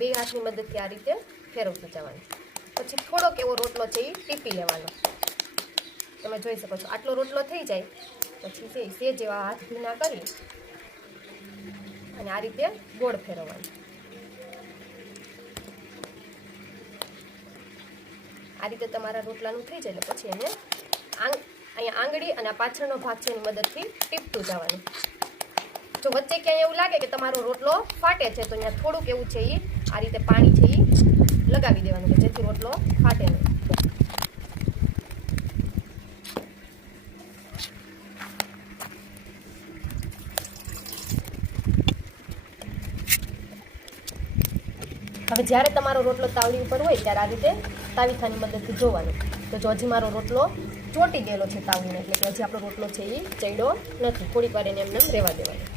બે હાથની મદદથી આ રીતે ફેરવતું જવાનું. પછી થોડોક એવો રોટલો છે એ ટીપી લેવાનો. તમે જોઈ શકો છો આટલો રોટલો થઈ જાય પછી છે જેવા હાથ ભીના કરી અને આ રીતે ગોળ ફેરવવાનું. આ રીતે તમારા રોટલાનું થઈ જાય એટલે પછી એને અહીંયા આંગળી અને પાછળનો ભાગ છે એની મદદથી ટીપતું જવાનું. જો વચ્ચે ક્યાંય એવું લાગે કે તમારો રોટલો ફાટે છે તો અહીંયા થોડુંક એવું છે એ આ રીતે પાણી છે એ લગાવી દેવાનું કે જેથી રોટલો ફાટે નહીં. હવે જ્યારે તમારો રોટલો તાવડી ઉપર હોય ત્યારે આ રીતે તાવીથાની મદદથી જોવાનું. તો જો હજી મારો રોટલો ચોંટી ગયેલો છે તાવડીને એટલે કે હજી આપણો રોટલો છે એ ચડ્યો નથી. થોડીક વાર એને એમને રહેવા દેવાનો.